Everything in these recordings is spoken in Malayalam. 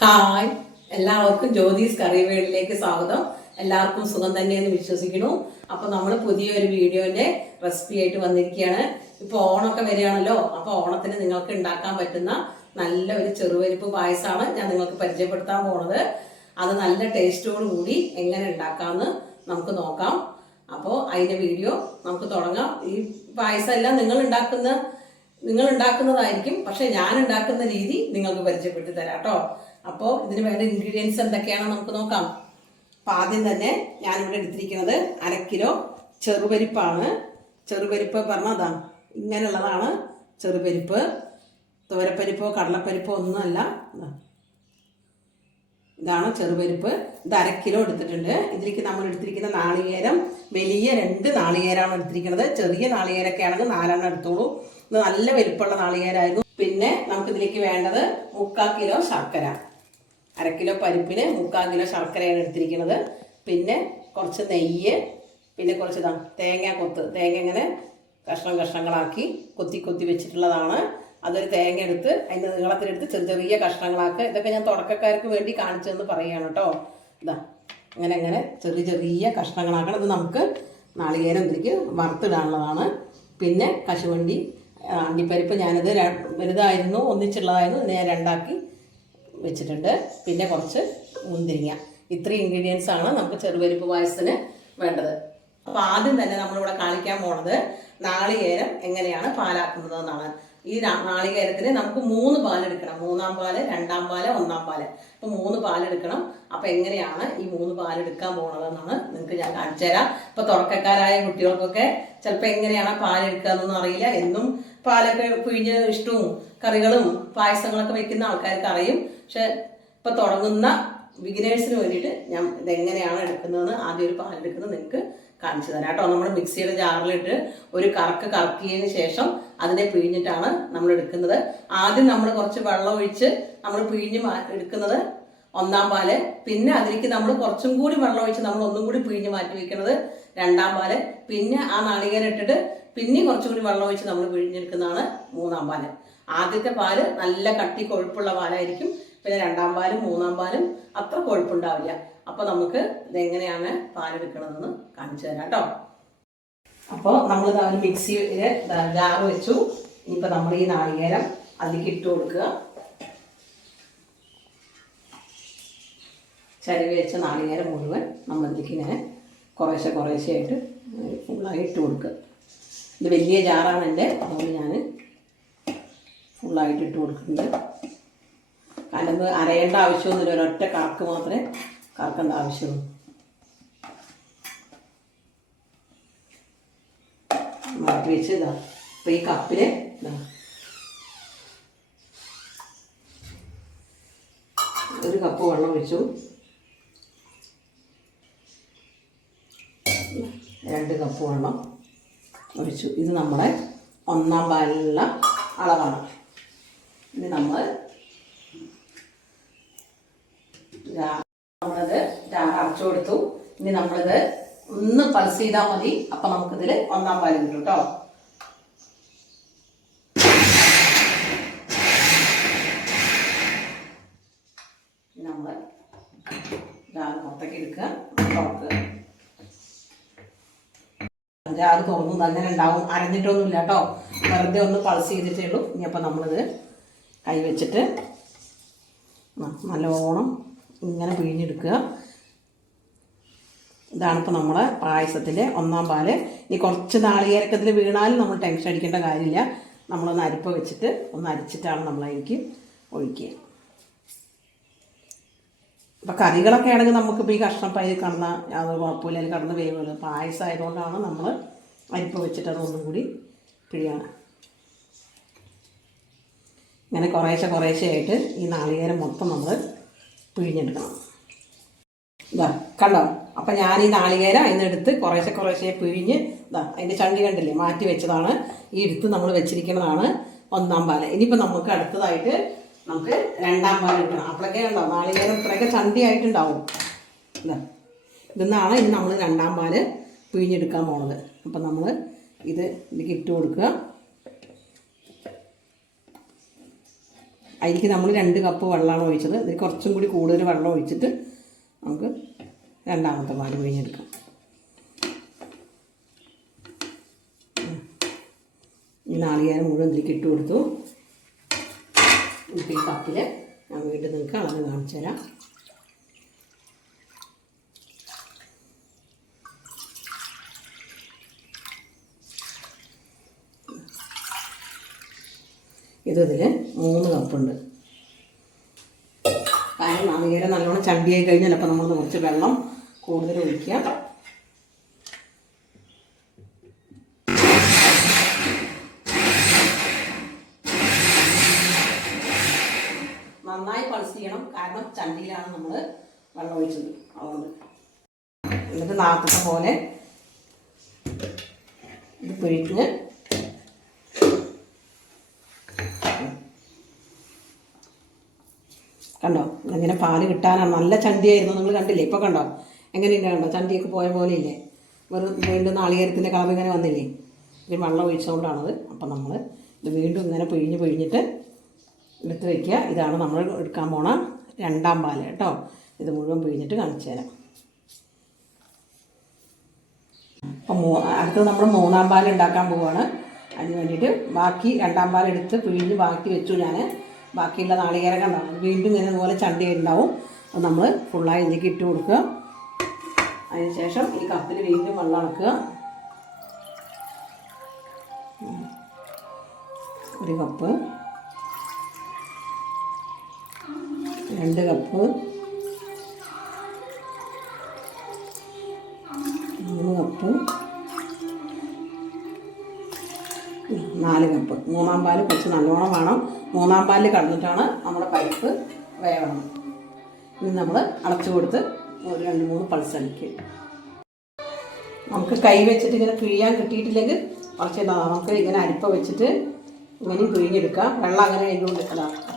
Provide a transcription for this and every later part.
ഹായ്, എല്ലാവർക്കും ജ്യോതിസ് കറി വേൾഡിലേക്ക് സ്വാഗതം. എല്ലാവർക്കും സുഖം തന്നെയെന്ന് വിശ്വസിക്കുന്നു. അപ്പൊ നമ്മൾ പുതിയൊരു വീഡിയോന്റെ റെസിപ്പി ആയിട്ട് വന്നിരിക്കുകയാണ്. ഇപ്പൊ ഓണമൊക്കെ വരികയാണല്ലോ. അപ്പൊ ഓണത്തിന് നിങ്ങൾക്ക് ഉണ്ടാക്കാൻ പറ്റുന്ന നല്ല ഒരു ചെറുപരിപ്പ് പായസമാണ് ഞാൻ നിങ്ങൾക്ക് പരിചയപ്പെടുത്താൻ പോണത്. അത് നല്ല ടേസ്റ്റോട് കൂടി എങ്ങനെ ഉണ്ടാക്കാമെന്ന് നമുക്ക് നോക്കാം. അപ്പോൾ അതിന്റെ വീഡിയോ നമുക്ക് തുടങ്ങാം. ഈ പായസം എല്ലാം നിങ്ങൾ ഉണ്ടാക്കുന്നതായിരിക്കും, പക്ഷെ ഞാൻ ഉണ്ടാക്കുന്ന രീതി നിങ്ങൾക്ക് പരിചയപ്പെടുത്തി തരാം കേട്ടോ. അപ്പോൾ ഇതിന് വേണ്ട ഇൻഗ്രീഡിയൻസ് എന്തൊക്കെയാണെന്ന് നമുക്ക് നോക്കാം. അപ്പം ആദ്യം തന്നെ ഞാനിവിടെ എടുത്തിരിക്കുന്നത് 1/2 കിലോ ചെറുപരിപ്പാണ്. ചെറുപരിപ്പ് പറഞ്ഞതാ ഇങ്ങനെയുള്ളതാണ് ചെറുപരിപ്പ്. തോരപ്പരിപ്പോ കടലപ്പരിപ്പോ ഒന്നുമല്ല. ഇതാണ് ചെറുപരിപ്പ്. ഇത് 1/2 കിലോ എടുത്തിട്ടുണ്ട്. ഇതിലേക്ക് നമ്മൾ എടുത്തിരിക്കുന്ന നാളികേരം വലിയ 2 നാളികേരമാണ് എടുത്തിരിക്കുന്നത്. ചെറിയ നാളികേരൊക്കെ ആണെങ്കിൽ 4 എടുത്തോളൂ. ഇത് നല്ല വലിപ്പമുള്ള നാളികേരമായിരുന്നു. പിന്നെ നമുക്കിതിലേക്ക് വേണ്ടത് 3/4 കിലോ ശർക്കര. 1/2 കിലോ പരിപ്പിന് 3/4 കിലോ ശർക്കരയാണ് എടുത്തിരിക്കുന്നത്. പിന്നെ കുറച്ച് നെയ്യ്, പിന്നെ കുറച്ച് തേങ്ങ ഇങ്ങനെ കഷ്ണങ്ങളാക്കി കൊത്തി വെച്ചിട്ടുള്ളതാണ്. അതൊരു തേങ്ങ എടുത്ത് അതിൻ്റെ നീളത്തിലെടുത്ത് ചെറിയ കഷ്ണങ്ങളാക്കുക. ഇതൊക്കെ ഞാൻ തുടക്കക്കാർക്ക് വേണ്ടി കാണിച്ചതെന്ന് പറയുകയാണ് കേട്ടോ. ഇങ്ങനെ ചെറിയ കഷ്ണങ്ങളാക്കണം. ഇത് നമുക്ക് നാളികേരം ഇതിലേക്ക് വറുത്തിടാനുള്ളതാണ്. പിന്നെ കശുവണ്ടി അണ്ടിപ്പരിപ്പ് ഞാനിത് വലുതായിരുന്നു, ഒന്നിച്ചുള്ളതായിരുന്നു. ഇത് ഞാൻ 2ആക്കി വെച്ചിട്ടുണ്ട്. പിന്നെ കുറച്ച് മുന്തിരിങ്ങ. ഇത്രയും ഇൻഗ്രീഡിയൻസ് ആണ് നമുക്ക് ചെറുപരിപ്പ് പായസത്തിന് വേണ്ടത്. അപ്പോൾ ആദ്യം തന്നെ നമ്മളിവിടെ കാണിക്കാൻ പോണത് നാളികേരം എങ്ങനെയാണ് പാലാക്കുന്നത് എന്നാണ്. ഈ നാളികേരത്തിന് നമുക്ക് 3 പാലെടുക്കണം. 3-ാം പാല്, 2-ാം പാല്, 1-ാം പാല്. അപ്പോൾ 3 പാലെടുക്കണം. അപ്പോൾ എങ്ങനെയാണ് ഈ 3 പാലെടുക്കാൻ പോണതെന്നാണ് നിങ്ങൾക്ക് ഞാൻ കാണിച്ചു തരാം. ഇപ്പോൾ തുടക്കക്കാരായ കുട്ടികൾക്കൊക്കെ ചിലപ്പോൾ എങ്ങനെയാണ് പാലെടുക്കുക എന്നൊന്നും അറിയില്ല. എന്നും പാലൊക്കെ പിഴിഞ്ഞ് ഇഷ്ടവും കറികളും പായസങ്ങളൊക്കെ വെക്കുന്ന ആൾക്കാർക്ക് അറിയും. പക്ഷെ ഇപ്പം തുടങ്ങുന്ന ബിഗിനേഴ്സിന് വേണ്ടിയിട്ട് ഞാൻ ഇതെങ്ങനെയാണ് എടുക്കുന്നതെന്ന് ആദ്യം ഒരു പാലെടുക്കുന്നത് നിങ്ങൾക്ക് കാണിച്ചു തരാം കേട്ടോ. നമ്മൾ മിക്സിയുടെ ജാറിലിട്ട് ഒരു കറക്കിയതിന് ശേഷം അതിനെ പിഴിഞ്ഞിട്ടാണ് നമ്മൾ എടുക്കുന്നത്. ആദ്യം നമ്മൾ കുറച്ച് വെള്ളം ഒഴിച്ച് നമ്മൾ പിഴിഞ്ഞ് എടുക്കുന്നത് 1-ാം പാല്. പിന്നെ അതിലേക്ക് നമ്മൾ കുറച്ചും കൂടി വെള്ളം ഒഴിച്ച് നമ്മൾ ഒന്നും കൂടി പിഴിഞ്ഞ് മാറ്റി വയ്ക്കുന്നത് 2-ാം പാല്. പിന്നെ ആ നാളികേരം ഇട്ടിട്ട് പിന്നെയും കുറച്ചും കൂടി വെള്ളം ഒഴിച്ച് നമ്മൾ പിഴിഞ്ഞെടുക്കുന്നതാണ് 3-ാം പാല്. ആദ്യത്തെ പാല് നല്ല കട്ടി കൊഴുപ്പുള്ള പാലായിരിക്കും. പിന്നെ 2-ാം പാലും 3-ാം പാലും അത്ര കൊഴുപ്പുണ്ടാവില്ല. അപ്പോൾ നമുക്ക് ഇതെങ്ങനെയാണ് പാലെടുക്കണമെന്ന് കാണിച്ചു തരാം കേട്ടോ. അപ്പോൾ നമ്മളിത് ഒരു മിക്സിയിൽ ജാറ് വെച്ചു. ഇനിയിപ്പോൾ നമ്മൾ ഈ നാളികേരം അതിലേക്ക് ഇട്ട് കൊടുക്കുക. ചരുവി വെച്ച നാളികേരം മുഴുവൻ നമ്മളിതിലേക്ക് ഇങ്ങനെ കുറേശ്ശെ ഫുള്ളായി ഇട്ട് കൊടുക്കുക. ഇത് വലിയ ജാറാണ് എൻ്റെ, അതുകൊണ്ട് ഞാൻ ഫുള്ളായിട്ട് ഇട്ട് കൊടുക്കുന്നുണ്ട്. കാരണം ഇത് അരയേണ്ട ആവശ്യമൊന്നുമില്ല, ഒരൊറ്റ കറക്ക് മാത്രമേ കറക്കേണ്ട ആവശ്യമുള്ളൂ. മാറ്റി വെച്ച് ഇപ്പോൾ ഈ കപ്പിൽ ഒരു കപ്പ് വെള്ളം ഒഴിച്ചു. 2 കപ്പ് വെള്ളം ഒഴിച്ചു. ഇത് നമ്മുടെ 1-ാം പാലിലുള്ള അളവാണ്. ഇനി നമ്മളത് അടച്ചു കൊടുത്തു. ഇനി നമ്മളിത് ഒന്ന് പൾസ് ചെയ്താൽ മതി. അപ്പം നമുക്കിതിൽ 1-ാം പാല് കിട്ടും കേട്ടോ. നമ്മൾ പുറത്തേക്ക് എടുക്കുക, തുറക്കുക. ജാറ് തുറന്നു അങ്ങനെ ഉണ്ടാവും. അരഞ്ഞിട്ടൊന്നുമില്ല കേട്ടോ, വെറുതെ ഒന്ന് പൾസ് ചെയ്തിട്ടേ ഉള്ളൂ. ഇനി അപ്പം നമ്മളിത് കൈ വെച്ചിട്ട് നല്ലോണം ഇങ്ങനെ പിഴിഞ്ഞെടുക്കുക. ഇതാണിപ്പോൾ നമ്മുടെ പായസത്തിൻ്റെ 1-ാം പാല്. ഇനി കുറച്ച് നാളികേരക്കത്തിൽ വീണാലും നമ്മൾ ടെൻഷൻ അടിക്കേണ്ട കാര്യമില്ല. നമ്മളൊന്ന് അരിപ്പ വെച്ചിട്ട് ഒന്ന് അരിച്ചിട്ടാണ് നമ്മളതിലേക്ക് ഒഴിക്കുക. ഇപ്പം കറികളൊക്കെ ആണെങ്കിൽ നമുക്കിപ്പോൾ ഈ കഷ്ണപ്പയർ കടന്ന യാതൊരു കുഴപ്പമില്ല, അതിൽ കടന്ന് വേവുള്ളൂ. പായസം ആയതുകൊണ്ടാണ് നമ്മൾ അരിപ്പ വെച്ചിട്ട് അതൊന്നും കൂടി പിഴിയാണ്. ഇങ്ങനെ കുറേശ്ശെ ആയിട്ട് ഈ നാളികേരം മൊത്തം നമ്മൾ പിഴിഞ്ഞെടുക്കണം. കണ്ടോ? അപ്പം ഞാൻ ഈ നാളികേരം അതിനെടുത്ത് കുറേശ്ശെ പിഴിഞ്ഞ് അതിൻ്റെ ചണ്ടി കണ്ടില്ലേ മാറ്റി വെച്ചതാണ്. ഈ എടുത്ത് നമ്മൾ വെച്ചിരിക്കുന്നതാണ് 1-ാം പാല്. ഇനിയിപ്പോൾ നമുക്ക് അടുത്തതായിട്ട് നമുക്ക് 2-ാം പാല് കിട്ടണം. അപ്പോഴൊക്കെ ഉണ്ടോ നാളികേരം ഇത്രയൊക്കെ ചണ്ടി ആയിട്ടുണ്ടാവും. ഇതെന്നാണ് ഇനി നമ്മൾ 2-ാം പാല് പിഴിഞ്ഞെടുക്കാൻ പോണത്. അപ്പം നമ്മൾ ഇതിലേക്ക് ഇട്ട് കൊടുക്കുക. അതിലേക്ക് നമ്മൾ 2 കപ്പ് വെള്ളമാണ് ഒഴിച്ചത്. ഇതിൽ കുറച്ചും കൂടി കൂടുതൽ വെള്ളം ഒഴിച്ചിട്ട് നമുക്ക് രണ്ടാമത്തെ പാല് പിഴിഞ്ഞെടുക്കാം. ഈ നാളികേരം മുഴുവൻ ഇതിലേക്ക് ഇട്ട് കൊടുത്തു. ഈ കപ്പിൽ ഞാൻ വീണ്ടും നിങ്ങൾക്ക് അളന്ന് കാണിച്ചു തരാം. ഇതിൽ 3 കപ്പുണ്ട്. കാരണം നാളികേരം നല്ലോണം ചണ്ടിയായി കഴിഞ്ഞാൽ അപ്പോൾ നമ്മൾ കുറച്ച് വെള്ളം കൂടുതൽ ഒഴിക്കുക. നന്നായി പൾസ് ചെയ്യണം, കാരണം ചണ്ടിയിലാണ് നമ്മൾ വെള്ളം ഒഴിച്ചത്. അതുകൊണ്ട് എന്നിട്ട് നാത്തത്തെ പോലെ ഇത് പിഴിഞ്ഞ് കണ്ടോ, ഇങ്ങനെ പാല് കിട്ടാനാണ്. നല്ല ചണ്ടിയായിരുന്നു, നിങ്ങൾ കണ്ടില്ലേ? ഇപ്പോൾ കണ്ടോ എങ്ങനെയുണ്ട്? കണ്ടോ, ചണ്ടിയൊക്കെ പോയ പോലെ ഇല്ലേ? വീണ്ടും നാളികേരത്തിൻ്റെ കളർ ഇങ്ങനെ വന്നില്ലേ? ഇത് വെള്ളം ഒഴിച്ചുകൊണ്ടാണത്. അപ്പം നമ്മൾ ഇത് വീണ്ടും ഇങ്ങനെ പിഴിഞ്ഞിട്ട് എടുത്ത് വയ്ക്കുക. ഇതാണ് നമ്മൾ എടുക്കാൻ പോണ 2ാം പാല് കേട്ടോ. ഇത് മുഴുവൻ പിഴിഞ്ഞിട്ട് കാണിച്ചു തരാം. അപ്പം അടുത്തത് നമ്മൾ 3ാം പാൽ ഉണ്ടാക്കാൻ പോവുകയാണ്. അതിന് വേണ്ടിയിട്ട് ബാക്കി 2ാം പാൽ എടുത്ത് പിഴിഞ്ഞ് ബാക്കി വെച്ചു ഞാൻ. ബാക്കിയുള്ള നാളികേരം ഉണ്ടാവും വീണ്ടും ഇങ്ങനെ അതുപോലെ ചണ്ടി ഉണ്ടാവും. അത് നമ്മൾ ഫുള്ളായി ഇതിലേക്ക് ഇട്ട് കൊടുക്കുക. അതിനുശേഷം ഈ കപ്പിൽ വീണ്ടും വെള്ളം ഇളക്കുക. 1 കപ്പ്, 2 കപ്പ്, 3 കപ്പ്, 4 കപ്പ്. 3ാം പാല് കുറച്ച് നല്ലോണം വേണം. 3ാം പാലിൽ കടന്നിട്ടാണ് നമ്മുടെ പരിപ്പ് വേവണം. ഇനി നമ്മൾ അടച്ചു കൊടുത്ത് ഒരു 2-3 പൾസ് അടിക്കുക. നമുക്ക് കൈ വെച്ചിട്ട് ഇങ്ങനെ പിഴിയാൻ കിട്ടിയിട്ടില്ലെങ്കിൽ കുറച്ചിട്ടാണ് നമുക്ക് ഇങ്ങനെ അരിപ്പ വെച്ചിട്ട് ഇങ്ങനെയും പിഴിഞ്ഞെടുക്കാം. വെള്ളം അങ്ങനെ അതിൻ്റെ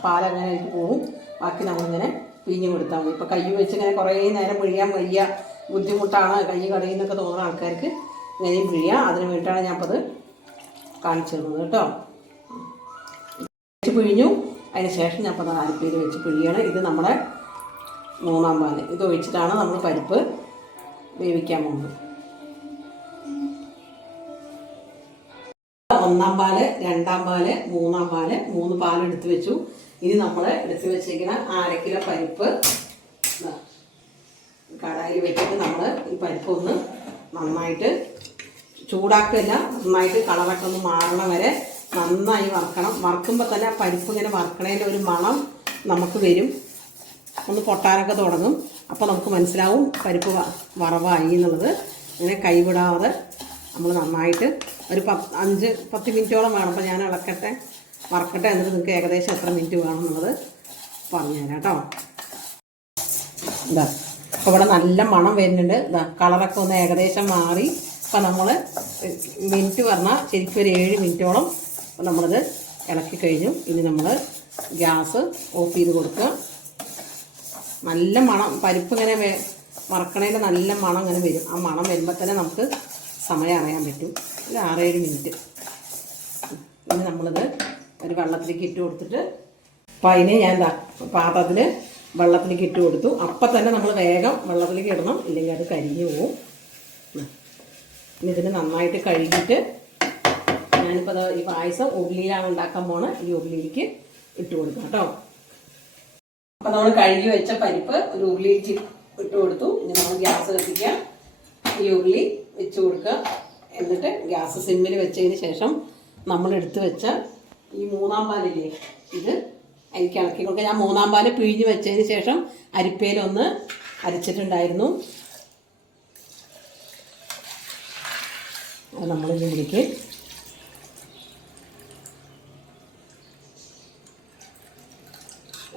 പാലങ്ങനെ അതിലേക്ക് പോകും. ബാക്കി നമ്മളിങ്ങനെ പിഴിഞ്ഞ് കൊടുത്താൽ മതി. ഇപ്പോൾ കൈ വെച്ച് ഇങ്ങനെ കുറേ നേരം പിഴിയാൻ വയ്യ, ബുദ്ധിമുട്ടാണ്, കൈ കടയുന്നൊക്കെ തോന്നുന്ന ആൾക്കാർക്ക് ഇങ്ങനെയും പിഴിയാം. അതിന് വേണ്ടിയിട്ടാണ് ഞാൻ അപ്പോൾ അത് കാണിച്ചു തന്നത് കേട്ടോ. വെച്ച് പിഴിഞ്ഞു. അതിന് ശേഷം ഞാൻ അപ്പോൾ അരിപ്പയിൽ വെച്ച് പിഴിയാണ്. ഇത് നമ്മുടെ 3ാം പാല്. ഇത് ഒഴിച്ചിട്ടാണ് നമ്മൾ പരിപ്പ് വേവിക്കാൻ പോകുന്നത്. 1ാം പാല്, 2ാം പാല്, 3ാം പാല്, 3 പാല് എടുത്ത് വെച്ചു. ഇനി നമ്മൾ എടുത്ത് വെച്ചിരിക്കുന്ന 1/2 കിലോ പരിപ്പ് കടായിൽ വെച്ചിട്ട് നമ്മൾ ഈ പരിപ്പ് ഒന്ന് നന്നായിട്ട് ചൂടാക്കില്ല, നന്നായിട്ട് കളറൊക്കെ ഒന്ന് മാറണ വരെ നന്നായി വറുക്കണം. വറുക്കുമ്പോൾ തന്നെ ആ പരിപ്പ് ഇങ്ങനെ വറുക്കണേൻ്റെ ഒരു മണം നമുക്ക് വരും. ഒന്ന് പൊട്ടാനൊക്കെ തുടങ്ങും. അപ്പോൾ നമുക്ക് മനസ്സിലാവും പരിപ്പ് വറവായി എന്നുള്ളത്. ഇങ്ങനെ കൈവിടാതെ നമ്മൾ നന്നായിട്ട് ഒരു 5-10 മിനിറ്റോളം വേണം. അപ്പോൾ ഞാൻ വറക്കട്ടെ, എന്നിട്ട് നിങ്ങൾക്ക് ഏകദേശം എത്ര മിനിറ്റ് വേണം എന്നുള്ളത് പറഞ്ഞുതരാം കേട്ടോ. ഇതാ അപ്പോൾ ഇവിടെ നല്ല മണം വരുന്നുണ്ട്. ഇതാ കളറൊക്കെ ഒന്ന് ഏകദേശം മാറി. അപ്പോൾ നമ്മൾ മിനിറ്റ് പറഞ്ഞാൽ ശരിക്കും ഒരു 7 മിനിറ്റോളം നമ്മളിത് ഇളക്കി കഴിഞ്ഞു. ഇനി നമ്മൾ ഗ്യാസ് ഓഫ് ചെയ്ത് കൊടുക്കുക. നല്ല മണം, പരിപ്പ് ഇങ്ങനെ വറക്കണേൻ്റെ നല്ല മണം ഇങ്ങനെ വരും. ആ മണം വരുമ്പോൾ തന്നെ നമുക്ക് സമയം അറിയാൻ പറ്റും. ഒരു 6-7 മിനിറ്റ്. ഇനി നമ്മളിത് ഒരു വെള്ളത്തിലേക്ക് ഇട്ട് കൊടുത്തിട്ട്, അപ്പോൾ അതിന് ഞാൻ പാത്രത്തിൽ വെള്ളത്തിലേക്ക് ഇട്ട് കൊടുത്തു. അപ്പം തന്നെ നമ്മൾ വേഗം വെള്ളത്തിലേക്ക് ഇടണം, ഇല്ലെങ്കിൽ അത് കരിഞ്ഞു പോവും. ഇനി ഇതിന് നന്നായിട്ട് കഴുകിയിട്ട് ഞാനിപ്പോൾ ഈ പായസം ഉരുളിയിലാണ് ഉണ്ടാക്കാൻ പോണത്. ഈ ഉരുളിയിലേക്ക് ഇട്ട് കൊടുക്കാം കേട്ടോ. അപ്പോൾ നമ്മൾ കഴുകി വെച്ച പരിപ്പ് ഒരു ഉരുളിയിലേക്ക് ഇട്ട് കൊടുത്തു. ഇനി നമ്മൾ ഗ്യാസ് കത്തിക്കുക, ഈ ഉരുളി വെച്ച് കൊടുക്കുക. എന്നിട്ട് ഗ്യാസ് സിമ്മിൽ വെച്ചതിന് ശേഷം നമ്മൾ എടുത്ത് വെച്ച ഈ 3ാം പാലില്ലേ, ഇത് എനിക്ക് ഇളക്കി കൊടുക്കുക. ഞാൻ 3ാം പാല് പിഴിഞ്ഞ് വെച്ചതിന് ശേഷം അരിപ്പയിലൊന്ന് അരിച്ചിട്ടുണ്ടായിരുന്നു. അത് നമ്മളിതിലേക്ക്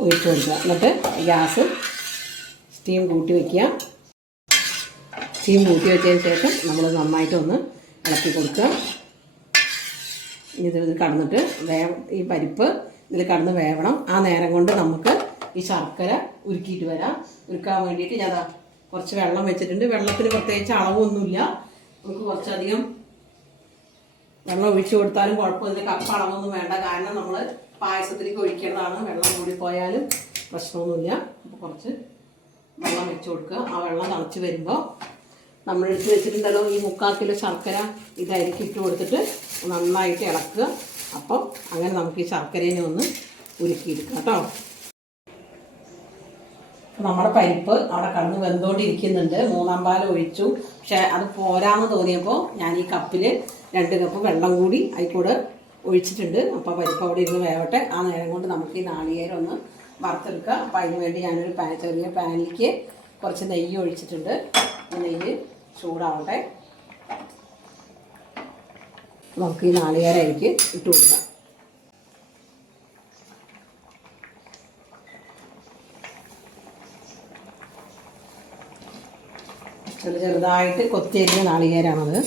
ഒഴിച്ച് കൊടുക്കുക. എന്നിട്ട് ഗ്യാസ് സ്റ്റീം കൂട്ടി വയ്ക്കുക. സ്റ്റീം കൂട്ടി വെച്ചതിന് ശേഷം നമ്മൾ നന്നായിട്ടൊന്ന് ഇളക്കി കൊടുക്കുക. ഇതിൽ കടന്നിട്ട് ഈ പരിപ്പ് ഇതിൽ കടന്ന് വേവണം. ആ നേരം കൊണ്ട് നമുക്ക് ഈ ശർക്കര ഉരുക്കിയിട്ട് വരാം. ഉരുക്കാൻ വേണ്ടിയിട്ട് ഞാൻ കുറച്ച് വെള്ളം വെച്ചിട്ടുണ്ട്. വെള്ളത്തിന് പ്രത്യേകിച്ച് അളവൊന്നുമില്ല. നമുക്ക് കുറച്ചധികം വെള്ളം ഒഴിച്ചു കൊടുത്താലും കുഴപ്പമില്ല, കപ്പ് അളവൊന്നും വേണ്ട. കാരണം നമ്മൾ പായസത്തിലേക്ക് ഒഴിക്കേണ്ടതാണ്. വെള്ളം കൂടിപ്പോയാലും പ്രശ്നമൊന്നുമില്ല. അപ്പോൾ കുറച്ച് വെള്ളം വെച്ച് കൊടുക്കുക. ആ വെള്ളം തിളച്ച് വരുമ്പോൾ നമ്മൾ എടുത്ത് വെച്ചിട്ടുണ്ടല്ലോ ഈ 3/4 കിലോ ശർക്കര, ഇതായിരിക്കും ഇട്ട് കൊടുത്തിട്ട് നന്നായിട്ട് ഇളക്കുക. അപ്പോൾ അങ്ങനെ നമുക്ക് ഈ ശർക്കരേനെ ഒന്ന് ഉരുക്കിയെടുക്കാം കേട്ടോ. നമ്മുടെ പരിപ്പ് അവിടെ കടന്ന് വെന്തുകൊണ്ടിരിക്കുന്നുണ്ട്. 3-ാം പാൽ ഒഴിച്ചു. പക്ഷെ അത് പോരാന്ന് തോന്നിയപ്പോൾ ഞാൻ ഈ കപ്പിൽ 2 കപ്പ് വെള്ളം കൂടി അതിൽക്കൂടെ ഒഴിച്ചിട്ടുണ്ട്. അപ്പോൾ പരിപ്പ് അവിടെ ഇരുന്ന് വേവട്ടെ. ആ നേരം കൊണ്ട് നമുക്ക് ഈ നാളികേരം ഒന്ന് വറുത്തെടുക്കുക. അപ്പോൾ അതിന് വേണ്ടി ഞാനൊരു ചെറിയ പാനിലേക്ക് കുറച്ച് നെയ്യ് ഒഴിച്ചിട്ടുണ്ട്. നെയ്യ് ചൂടാവട്ടെ. നമുക്ക് ഈ നാളികേരമായിരിക്കും ഇട്ട് കൊടുക്കാം. ചെറുതായിട്ട് കൊത്തിയരിഞ്ഞ നാളികേരമാണത്.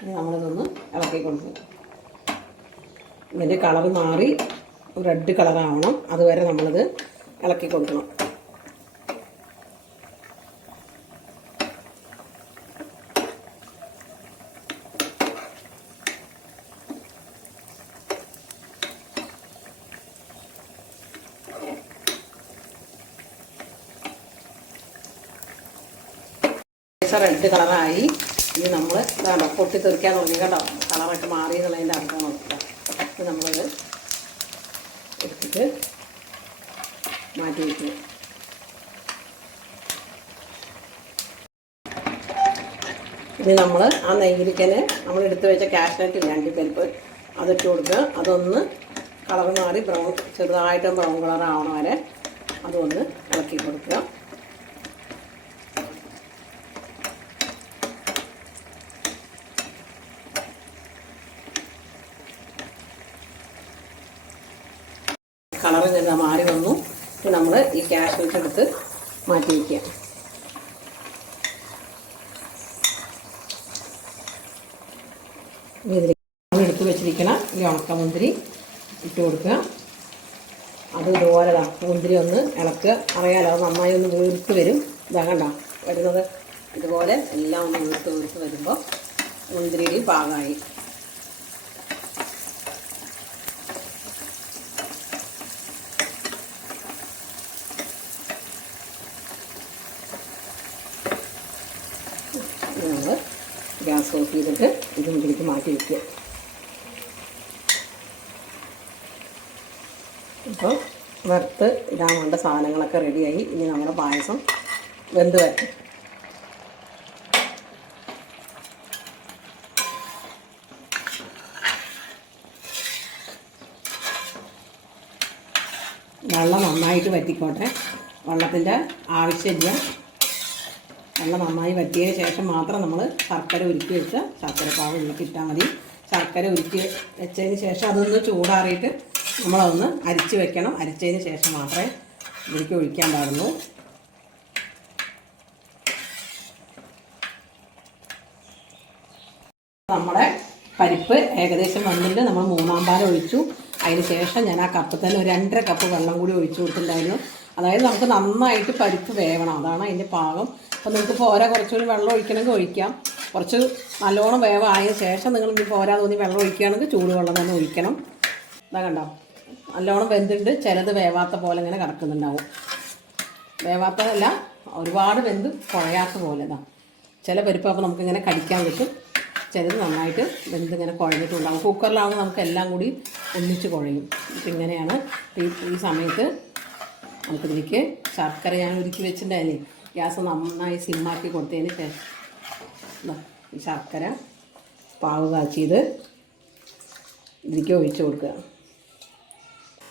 ഇനി നമ്മളിതൊന്ന് ഇളക്കി കൊടുക്കും. ഇതിൻ്റെ കളർ മാറി റെഡ് കളറാവണം, അതുവരെ നമ്മളിത് ഇളക്കി കൊടുക്കണം. റെഡ് കളറായി. ഇനി നമ്മൾ ഇതാണ് പൊട്ടിത്തെറിക്കാൻ തുടങ്ങി കേട്ടോ. കളറൊക്കെ മാറി എന്നുള്ളതിൻ്റെ അർത്ഥം നോക്കുക. അപ്പോൾ നമ്മളത് എടുത്തിട്ട് മാറ്റി വയ്ക്കുക. ഇനി നമ്മൾ ആ നെയ്യിലേക്ക് തന്നെ നമ്മൾ എടുത്ത് വെച്ച കാഷ്നട്ട് അണ്ടിപ്പരിപ്പ് അതിട്ട് കൊടുക്കുക. അതൊന്ന് കളർ മാറി ചെറുതായിട്ട് ബ്രൗൺ കളർ ആവണ വരെ അതൊന്ന് ഇളക്കി കൊടുക്കുക. കളർ ഇങ്ങനെ മാറി വന്നു. നമ്മൾ ഈ കാഷ്നട്ട് എടുത്ത് മാറ്റി വയ്ക്കുക. ഇതിലേക്ക് നമ്മൾ എടുത്ത് വെച്ചിരിക്കണം ഈ ഉണക്കമുന്തിരി ഇട്ട് കൊടുക്കുക. അത് ഇതുപോലെ മുന്തിരി ഒന്ന് ഇളക്കുക. അറിയാലോ, അത് നന്നായി ഒന്ന് വീർത്ത് വരും. ഇതാ കണ്ട വരുന്നത്. ഇതുപോലെ എല്ലാം ഒന്ന് വീർത്ത് വരുമ്പോൾ മുന്തിരിയിൽ പാകമായി. നമ്മൾ ഗ്യാസ് ഓഫ് ചെയ്തിട്ട് ഇത് മുന്നിലേക്ക് മാറ്റി വയ്ക്കുക. അപ്പോൾ വറുത്ത് ഇടാൻ വേണ്ട സാധനങ്ങളൊക്കെ റെഡിയായി. ഇനി നമ്മുടെ പായസം വെന്ത് വരും. വെള്ളം നന്നായിട്ട് വറ്റിക്കോട്ടെ. വെള്ളത്തിൻ്റെ ആവശ്യമില്ല. വെള്ളം നന്നായി വറ്റിയതിന് ശേഷം മാത്രം നമ്മൾ ശർക്കര ഉരുക്കി വെച്ച ശർക്കരപ്പാവ് ഇതിലേക്ക് ഇട്ടാൽ മതി. ശർക്കര ഉരുക്കി വെച്ചതിന് ശേഷം അതൊന്ന് ചൂടാറിയിട്ട് നമ്മളതൊന്ന് അരിച്ച് വെക്കണം. അരിച്ചതിന് ശേഷം മാത്രമേ ഇതിലേക്ക് ഒഴിക്കാൻ പാടുള്ളൂ. നമ്മുടെ പരിപ്പ് ഏകദേശം വന്നിട്ട് നമ്മൾ 3-ാം പാൽ ഒഴിച്ചു. അതിന് ശേഷം ഞാൻ ആ കപ്പ് തന്നെ ഒരു 2.5 കപ്പ് വെള്ളം കൂടി ഒഴിച്ചു കൊടുത്തിട്ടുണ്ടായിരുന്നു. അതായത് നമുക്ക് നന്നായിട്ട് പരിപ്പ് വേവണം, അതാണ് അതിൻ്റെ പാകം. അപ്പോൾ നിങ്ങൾക്ക് പോരാ കുറച്ചുകൂടി വെള്ളം ഒഴിക്കണമെങ്കിൽ ഒഴിക്കാം. കുറച്ച് നല്ലോണം വേവായതിന് ശേഷം നിങ്ങൾ ഇനി പോരാ തോന്നി വെള്ളം ഒഴിക്കുകയാണെങ്കിൽ ചൂടുവെള്ളം തന്നെ ഒഴിക്കണം. ഇതാ കണ്ടോ, നല്ലോണം വെന്തിട്ട് ചിലത് വേവാത്ത പോലെ ഇങ്ങനെ കിടക്കുന്നുണ്ടാവും. വേവാത്തതല്ല, ഒരുപാട് വെന്ത് കുഴയാത്ത പോലെ. ഇതാ ചില പരിപ്പ് അപ്പോൾ നമുക്കിങ്ങനെ കടിക്കാൻ കിട്ടും. ചിലത് നന്നായിട്ട് വെന്ത് ഇങ്ങനെ കുഴഞ്ഞിട്ടുണ്ടാകും. കുക്കറിലാവുമ്പോൾ നമുക്ക് എല്ലാം കൂടി ഒന്നിച്ച് കുഴയും. ഇപ്പം ഇങ്ങനെയാണ്. ഈ സമയത്ത് നമുക്കിതിലേക്ക് ശർക്കര ഞാൻ ഉരുക്കി വെച്ചിട്ടുണ്ടായില്ലേ, ഗ്യാസ് നന്നായി സിമ്മാക്കി കൊടുത്തതിന് ശേഷം ഈ ശർക്കര പാവ് കാച്ചിയത് ഇതിലേക്ക് ഒഴിച്ച് കൊടുക്കുക.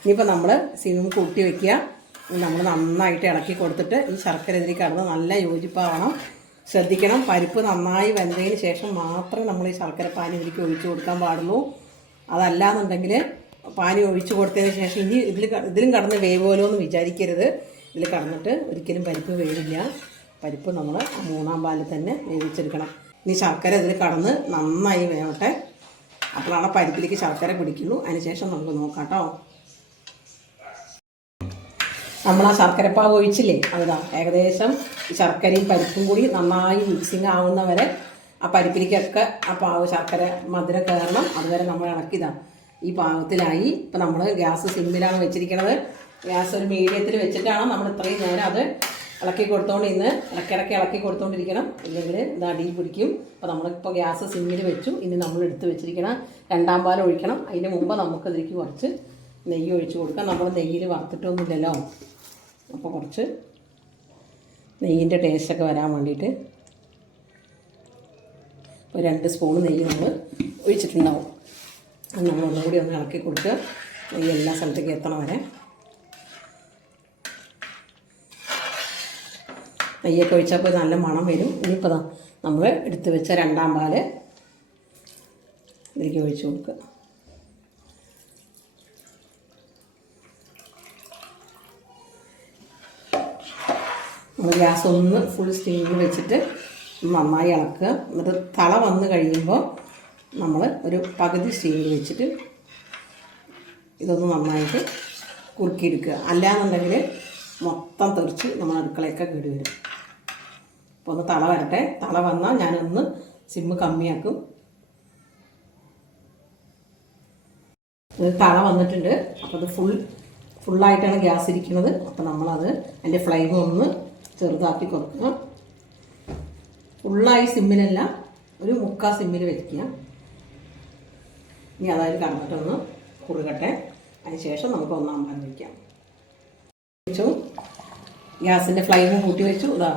ഇനിയിപ്പോൾ നമ്മൾ സിം കൂട്ടി വയ്ക്കുക. നമ്മൾ നന്നായിട്ട് ഇളക്കി കൊടുത്തിട്ട് ഈ ശർക്കര ഇതിലേക്ക് കടന്ന് നല്ല യോജിപ്പാവണം. ശ്രദ്ധിക്കണം, പരിപ്പ് നന്നായി വെന്തതിന് ശേഷം മാത്രമേ നമ്മൾ ഈ ശർക്കര പാനി ഇതിലേക്ക് ഒഴിച്ച് കൊടുക്കാൻ പാടുള്ളൂ. അതല്ലാന്നുണ്ടെങ്കിൽ പാനി ഒഴിച്ച് കൊടുത്തതിന് ശേഷം ഇനി ഇതിലും കടന്ന് വേവുമല്ലോ എന്ന് വിചാരിക്കരുത്. ഇതിൽ കടന്നിട്ട് ഒരിക്കലും പരിപ്പ് വേവില്ല. പരിപ്പ് നമ്മൾ 3-ാം പാലിൽ തന്നെ വേവിച്ചെടുക്കണം. ഇനി ശർക്കര ഇതിൽ കടന്ന് നന്നായി വേവട്ടെ. അപ്പോഴാണ് പരിപ്പിലേക്ക് ശർക്കര പിടിക്കുള്ളൂ. അതിന് ശേഷം നമുക്ക് നോക്കാം കേട്ടോ. നമ്മൾ ആ ശർക്കരപ്പാവ് ഒഴിച്ചില്ലേ അതാ ഏകദേശം ശർക്കരയും പരിപ്പും കൂടി നന്നായി മിക്സിങ് ആവുന്നവരെ ആ പരിപ്പിലേക്കൊക്കെ ആ പാവ് ശർക്കര മധുരം കയറണം. അതുവരെ നമ്മൾ ഇളക്കിയതാണ് ഈ പാകത്തിലായി. ഇപ്പം നമ്മൾ ഗ്യാസ് സിമ്മിലാണ് വെച്ചിരിക്കുന്നത്. ഗ്യാസ് ഒരു മീഡിയത്തിൽ വെച്ചിട്ടാണ് നമ്മൾ ഇത്രയും നേരം അത് ഇളക്കി കൊടുത്തോണ്ടിരുന്ന് ഇടയ്ക്കിടയ്ക്ക് ഇളക്കി കൊടുത്തോണ്ടിരിക്കണം, ഇല്ലെങ്കിൽ ഇത് അടിയിൽ പിടിക്കും. അപ്പോൾ നമ്മളിപ്പോൾ ഗ്യാസ് സിമ്മിൽ വെച്ചു. ഇനി നമ്മൾ എടുത്ത് വെച്ചിരിക്കണം രണ്ടാം പാൽ ഒഴിക്കണം. അതിന് മുമ്പ് നമുക്കതിലേക്ക് കുറച്ച് നെയ്യ് ഒഴിച്ച് കൊടുക്കാം. നമ്മൾ നെയ്യിൽ വറുത്തിട്ടൊന്നുമില്ലല്ലോ, അപ്പോൾ കുറച്ച് നെയ്യിൻ്റെ ടേസ്റ്റൊക്കെ വരാൻ വേണ്ടിയിട്ട് ഒരു 2 സ്പൂൺ നെയ്യ് നമ്മൾ ഒഴിച്ചിട്ടുണ്ടാവും. അത് നമ്മൾ ഒന്നുകൂടി ഒന്ന് ഇളക്കി കൊടുക്കുക, നെയ്യ് എല്ലാ സ്ഥലത്തേക്ക് എത്തണം വരെ. നെയ്യൊക്കെ ഒഴിച്ചപ്പോൾ നല്ല മണം വരും. ഇനിയിപ്പോൾ നമ്മൾ എടുത്ത് വെച്ച രണ്ടാം പാല് ഇതിലേക്ക് ഒഴിച്ച് കൊടുക്കുക. നമ്മൾ ഗ്യാസ് ഒന്ന് ഫുൾ സ്റ്റീമിൽ വെച്ചിട്ട് നന്നായി ഇളക്കുക. എന്നിട്ട് തള വന്ന് കഴിയുമ്പോൾ നമ്മൾ ഒരു പകുതി സ്റ്റീമിൽ വെച്ചിട്ട് ഇതൊന്ന് നന്നായിട്ട് കുറുക്കിയെടുക്കുക. അല്ലാന്നുണ്ടെങ്കിൽ മൊത്തം തെറിച്ച് നമ്മൾ അടുക്കളയൊക്കെ കേടി വരും. അപ്പോൾ ഒന്ന് തള വരട്ടെ. തള വന്നാൽ ഞാനൊന്ന് സിമ്മ് കമ്മിയാക്കും. തള വന്നിട്ടുണ്ട്. അപ്പോൾ അത് ഫുള്ളായിട്ടാണ് ഗ്യാസ് ഇരിക്കുന്നത്. അപ്പോൾ നമ്മളത് അതിൻ്റെ ഫ്ലെയിം ഒന്ന് ചെറുതാക്കി കൊടുക്കുക. ഫുള്ളായി സിമ്മിലല്ല, ഒരു 3/4 സിമ്മിൽ വയ്ക്കുക. ഇനി അതായത് കടന്നിട്ടൊന്ന് കുറുകട്ടെ. അതിന് ശേഷം നമുക്ക് 1-ാം പാൽ വയ്ക്കാം. വെച്ചു, ഗ്യാസിൻ്റെ ഫ്ലെയിം കൂട്ടി വെച്ചു. ഇതാ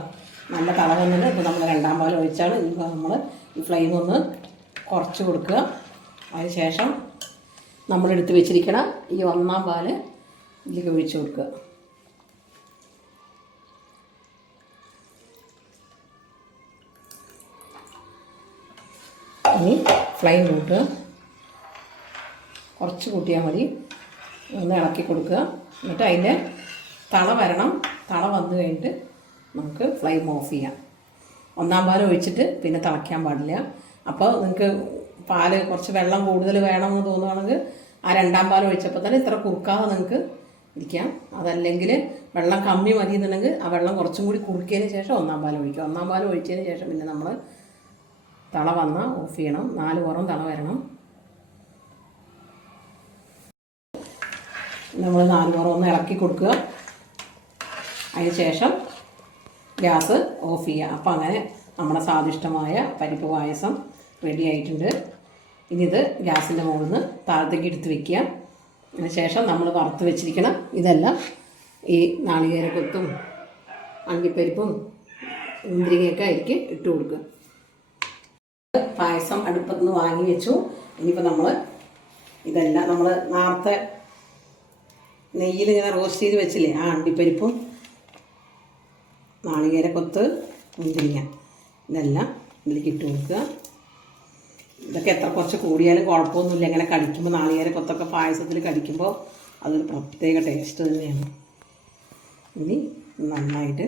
നല്ല തള വന്നിട്ട് ഇപ്പോൾ നമ്മൾ 2-ാം പാൽ ഒഴിച്ചാണ്. ഇപ്പോൾ നമ്മൾ ഈ ഫ്ലെയിം ഒന്ന് കുറച്ച് കൊടുക്കുക. അതിന് ശേഷം നമ്മളെടുത്ത് വെച്ചിരിക്കണം ഈ 1-ാം പാൽ ഇതിലേക്ക് ഒഴിച്ച് കൊടുക്കുക. ഇനി ഫ്ലെയിം കൂട്ടുക, കുറച്ച് കൂട്ടിയാൽ മതി. ഒന്ന് ഇളക്കി കൊടുക്കുക. എന്നിട്ട് അതിൻ്റെ തള വരണം. തള വന്നു കഴിഞ്ഞിട്ട് നമുക്ക് ഫ്ലെയിം ഓഫ് ചെയ്യാം. 1-ാം പാൽ ഒഴിച്ചിട്ട് പിന്നെ തിളയ്ക്കാൻ പാടില്ല. അപ്പോൾ നിങ്ങൾക്ക് പാല് കുറച്ച് വെള്ളം കൂടുതൽ വേണമെന്ന് തോന്നുകയാണെങ്കിൽ ആ 2-ാം പാൽ ഒഴിച്ചപ്പോൾ തന്നെ ഇത്ര കുറുക്കാതെ നിങ്ങൾക്ക് ഇരിക്കാം. അതല്ലെങ്കിൽ വെള്ളം കമ്മി മതി എന്നുണ്ടെങ്കിൽ ആ വെള്ളം കുറച്ചും കൂടി കുറുക്കിയതിന് ശേഷം 1-ാം പാൽ ഒഴിക്കുക. 1-ാം പാൽ ഒഴിച്ചതിന് ശേഷം പിന്നെ നമ്മൾ തള വന്നാൽ ഓഫ് ചെയ്യണം. 4 പുറം തള വരണം. നമ്മൾ 4 പുറം ഒന്ന് ഇളക്കി കൊടുക്കുക. അതിന് ശേഷം ഗ്യാസ് ഓഫ് ചെയ്യുക. അപ്പോൾ അങ്ങനെ നമ്മുടെ സ്വാദിഷ്ടമായ പരിപ്പ് പായസം റെഡി ആയിട്ടുണ്ട്. ഇനി ഇത് ഗ്യാസിൻ്റെ മുകളിൽ നിന്ന് താഴത്തേക്ക് എടുത്ത് വയ്ക്കുക. അതിന് ശേഷം നമ്മൾ വറുത്ത് വെച്ചിരിക്കണം ഇതെല്ലാം ഈ നാളികേരക്കൊത്തും അണ്ടിപ്പരിപ്പും മുന്തിരിങ്ങയൊക്കെ അതിലേക്ക് ഇട്ട് കൊടുക്കുക. പായസം അടുപ്പത്ത് നിന്ന് വാങ്ങി വെച്ചു. ഇനിയിപ്പോൾ നമ്മൾ ഇതെല്ലാം നമ്മൾ നേരത്തെ നെയ്യിൽ ഇങ്ങനെ റോസ്റ്റ് ചെയ്ത് വെച്ചില്ലേ ആ അണ്ടിപ്പരിപ്പും നാളികേരക്കൊത്ത് മുന്തിരിങ്ങ ഇതെല്ലാം ഇതിലേക്ക് ഇട്ട് കൊടുക്കുക. ഇതൊക്കെ എത്ര കുറച്ച് കൂടിയാലും കുഴപ്പമൊന്നുമില്ല. ഇങ്ങനെ കടിക്കുമ്പോൾ നാളികേരക്കൊത്തൊക്കെ പായസത്തിൽ കടിക്കുമ്പോൾ അതൊരു പ്രത്യേക ടേസ്റ്റ് തന്നെയാണ്. ഇനി നന്നായിട്ട്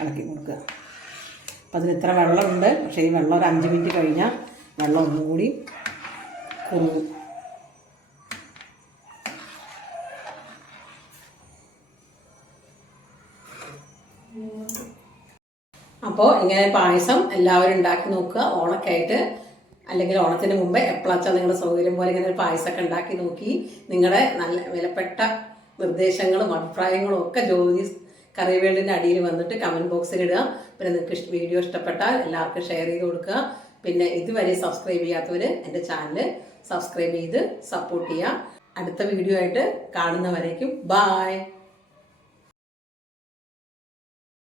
ഇളക്കി കൊടുക്കുക. അപ്പം അതിന് ഇത്ര വെള്ളമുണ്ട്. പക്ഷേ ഈ വെള്ളം ഒരു 5 മിനിറ്റ് കഴിഞ്ഞാൽ വെള്ളം ഒന്നും കൂടി കുറുകും. അപ്പോൾ ഇങ്ങനെ പായസം എല്ലാവരും ഉണ്ടാക്കി നോക്കുക. ഓണൊക്കെ ആയിട്ട് അല്ലെങ്കിൽ ഓണത്തിന് മുമ്പേ എപ്പോഴാച്ചാൽ നിങ്ങളുടെ സൗകര്യം പോലെ ഇങ്ങനെ ഒരു പായസമൊക്കെ ഉണ്ടാക്കി നോക്കി നിങ്ങളുടെ നല്ല വിലപ്പെട്ട നിർദ്ദേശങ്ങളും അഭിപ്രായങ്ങളും ഒക്കെ ജ്യോതി കറി വേൾഡിൻ്റെ അടിയിൽ വന്നിട്ട് കമൻറ്റ് ബോക്സിൽ ഇടുക. പിന്നെ നിങ്ങൾക്ക് വീഡിയോ ഇഷ്ടപ്പെട്ടാൽ എല്ലാവർക്കും ഷെയർ ചെയ്ത് കൊടുക്കുക. പിന്നെ ഇതുവരെ സബ്സ്ക്രൈബ് ചെയ്യാത്തവർ എൻ്റെ ചാനൽ സബ്സ്ക്രൈബ് ചെയ്ത് സപ്പോർട്ട് ചെയ്യുക. അടുത്ത വീഡിയോ ആയിട്ട് കാണുന്നവരേക്കും ബായ്.